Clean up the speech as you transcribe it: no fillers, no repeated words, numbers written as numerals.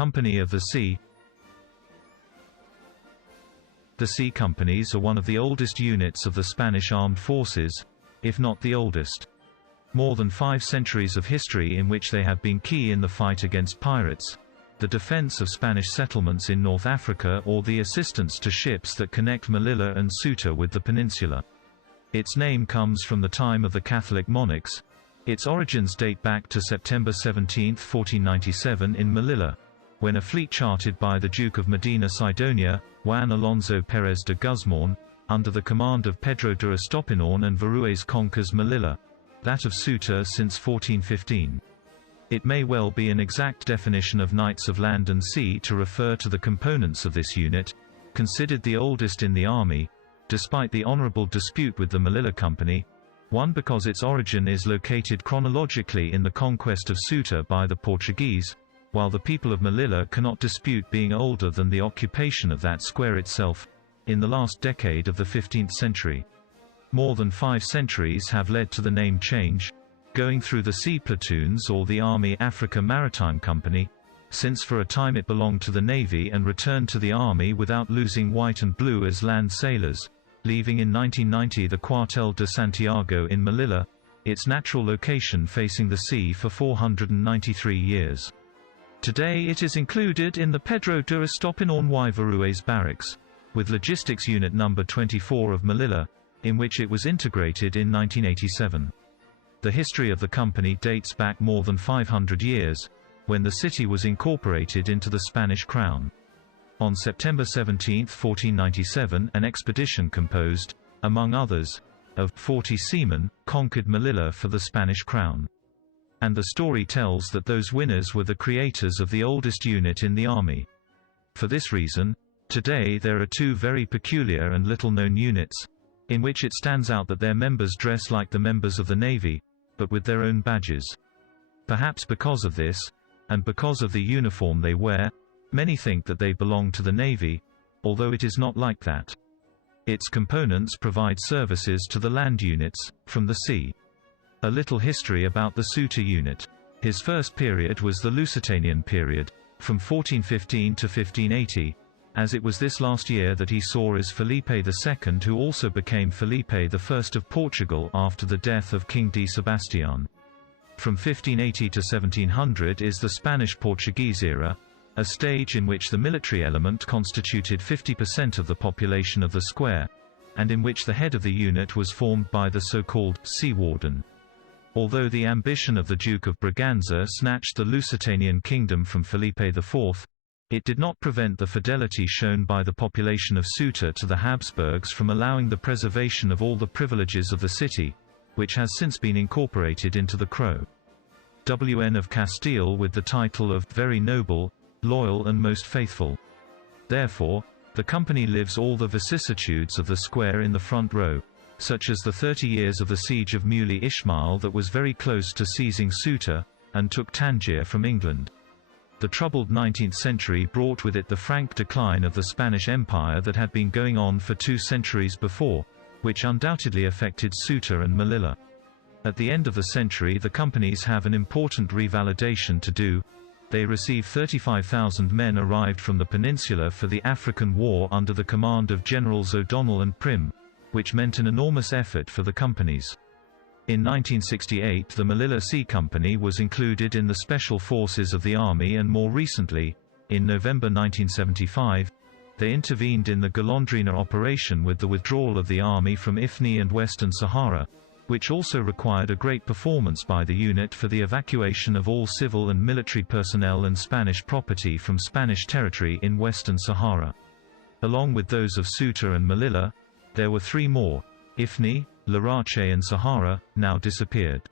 Company of the Sea. The Sea Companies are one of the oldest units of the Spanish armed forces, if not the oldest. More than 5 centuries of history in which they have been key in the fight against pirates, the defense of Spanish settlements in North Africa, or the assistance to ships that connect Melilla and Ceuta with the peninsula. Its name comes from the time of the Catholic monarchs. Its origins date back to September 17, 1497 in Melilla, when a fleet chartered by the Duke of Medina Sidonia, Juan Alonso Pérez de Guzmán, under the command of Pedro de Estopiñán and Virués conquers Melilla, that of Ceuta since 1415. It may well be an exact definition of Knights of Land and Sea to refer to the components of this unit, considered the oldest in the army, despite the honorable dispute with the Melilla Company, one because its origin is located chronologically in the conquest of Ceuta by the Portuguese, while the people of Melilla cannot dispute being older than the occupation of that square itself, in the last decade of the 15th century. More than 5 centuries have led to the name change, going through the Sea Platoons or the Army Africa Maritime Company, since for a time it belonged to the Navy and returned to the Army without losing white and blue as land sailors, leaving in 1990 the Cuartel de Santiago in Melilla, its natural location facing the sea for 493 years. Today it is included in the Pedro de Estopiñán y Virués barracks, with Logistics Unit No. 24 of Melilla, in which it was integrated in 1987. The history of the company dates back more than 500 years, when the city was incorporated into the Spanish crown. On September 17, 1497, an expedition composed, among others, of 40 seamen, conquered Melilla for the Spanish crown. And the story tells that those winners were the creators of the oldest unit in the army. For this reason, today there are 2 very peculiar and little-known units, in which it stands out that their members dress like the members of the Navy, but with their own badges. Perhaps because of this, and because of the uniform they wear, many think that they belong to the Navy, although it is not like that. Its components provide services to the land units, from the sea. A little history about the Ceuta unit. His first period was the Lusitanian period, from 1415 to 1580, as it was this last year that he saw as Felipe II, who also became Felipe I of Portugal after the death of King D. Sebastián. From 1580 to 1700 is the Spanish-Portuguese era, a stage in which the military element constituted 50% of the population of the square, and in which the head of the unit was formed by the so-called sea warden. Although the ambition of the Duke of Braganza snatched the Lusitanian kingdom from Felipe IV, it did not prevent the fidelity shown by the population of Ceuta to the Habsburgs from allowing the preservation of all the privileges of the city, which has since been incorporated into the Crown of Castile with the title of very noble, loyal and most faithful. Therefore, the company lives all the vicissitudes of the square in the front row, such as the 30 years of the siege of Muley Ismail that was very close to seizing Ceuta, and took Tangier from England. The troubled 19th century brought with it the frank decline of the Spanish Empire that had been going on for 2 centuries before, which undoubtedly affected Ceuta and Melilla. At the end of the century the companies have an important revalidation to do. They receive 35,000 men arrived from the peninsula for the African War under the command of Generals O'Donnell and Prim, which meant an enormous effort for the companies. In 1968 the Melilla Sea Company was included in the Special Forces of the Army, and more recently, in November 1975, they intervened in the Golondrina operation with the withdrawal of the Army from Ifni and Western Sahara, which also required a great performance by the unit for the evacuation of all civil and military personnel and Spanish property from Spanish territory in Western Sahara. Along with those of Ceuta and Melilla, there were 3 more, Ifni, Larache and Sahara, now disappeared.